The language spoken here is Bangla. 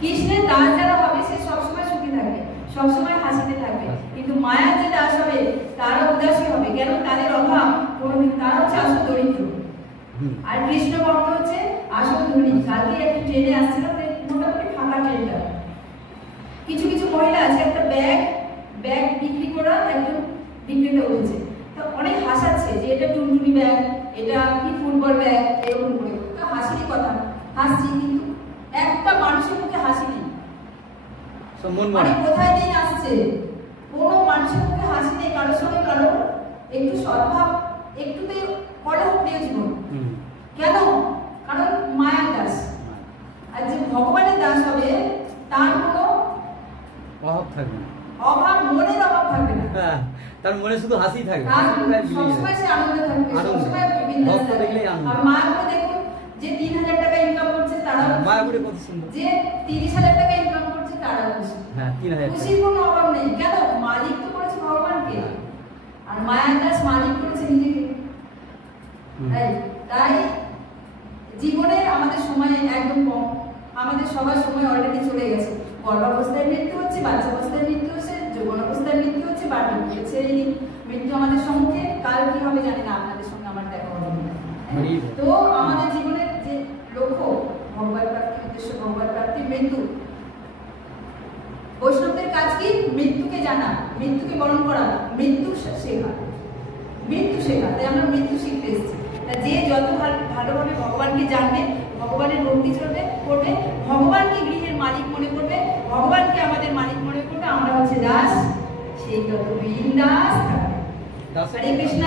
কৃষ্ণের দাস যারা হবে সে সবসময় সুখী থাকবে, সবসময় হাসিতে থাকবে, কিন্তু মায়ার যে দাস হবে তারা উদাসী হবে। কেন? তাদের অভাব কোনোদিন, তারা হচ্ছে আসল দরিদ্র। আর কৃষ্ণ ভক্ত হচ্ছে আসল ধনী। কালকে একটা ট্রেনে আসছিলাম, মোটামুটি ফাঁকা ট্রেনটা, কিছু কিছু মহিলা আছে একটা ব্যাগ বিক্রি করা একজন বিক্রেতা উঠেছে, তো অনেক হাসাচ্ছে যে এটা টুনটুনি ব্যাগ, এটা কি ফুটবল ব্যাগ, এরকম করে। তো হাসিরই কথা, হাসছি, কিন্তু একটা মানুষের মুখে হাসি নেই। মানে কোথায় দিন আসছে, কোনো মানুষের মুখে হাসি নেই, কারোর সঙ্গে কারো একটু সদ্ভাব, একটুতে কলহ প্রিয় জীবন। কেন? কারণ মায়ার দাস। আর যে ভগবানের দাস হবে তার কোনো অভাব থাকবে না, অভাব, মনের অভাব থাকবে না, তার মনে শুধু হাসি থাকবে, সবসময় সে আনন্দে থাকবে, সবসময় বিন্দাস থাকবে। আর মায়াপুরে দেখুন, যে 3000 টাকা ইনকাম করছে তারা, মায়াপুরে কত সুন্দর, যে 30,000 টাকা ইনকাম করছে তারা খুশি। হ্যাঁ 3000, খুশির কোনো অভাব নেই। কেন? মালিক তো করেছে ভগবানকে, আর মায়ার দাস মালিক করেছে নিজেকে। তাই জীবনে আমাদের সময় একদম কম, আমাদের সবার সময় অলরেডি চলে গেছে। গর্ভাবস্থায় মৃত্যু হচ্ছে, বাচ্চা অবস্থায় মৃত্যু হচ্ছে, যৌবন অবস্থায় মৃত্যু হচ্ছে, বাড়ি হচ্ছে, এই মৃত্যু আমাদের সম্মুখে। কাল কি হবে জানি না, আপনাদের সঙ্গে আমার দেখা হবে না। তো আমাদের জীবনের যে লক্ষ্য ভগবান প্রাপ্তি, উদ্দেশ্য ভগবান প্রাপ্তি, মৃত্যু। বৈষ্ণবদের কাজ কি? মৃত্যুকে জানা, মৃত্যুকে বরণ করা, মৃত্যু শেখা, মৃত্যু শেখা। তাই আমরা মৃত্যু শিখতে এসেছি। যে যত ভালোভাবে ভগবানকে জানবে, ভগবানের ভক্তি করবে, ভগবানকে গৃহের মালিক মনে করবে, ভগবানকে আমাদের মালিক মনে করবে, আমরা হচ্ছে দাস, সেই তত বিন্দাস থাকবে। হরে কৃষ্ণ।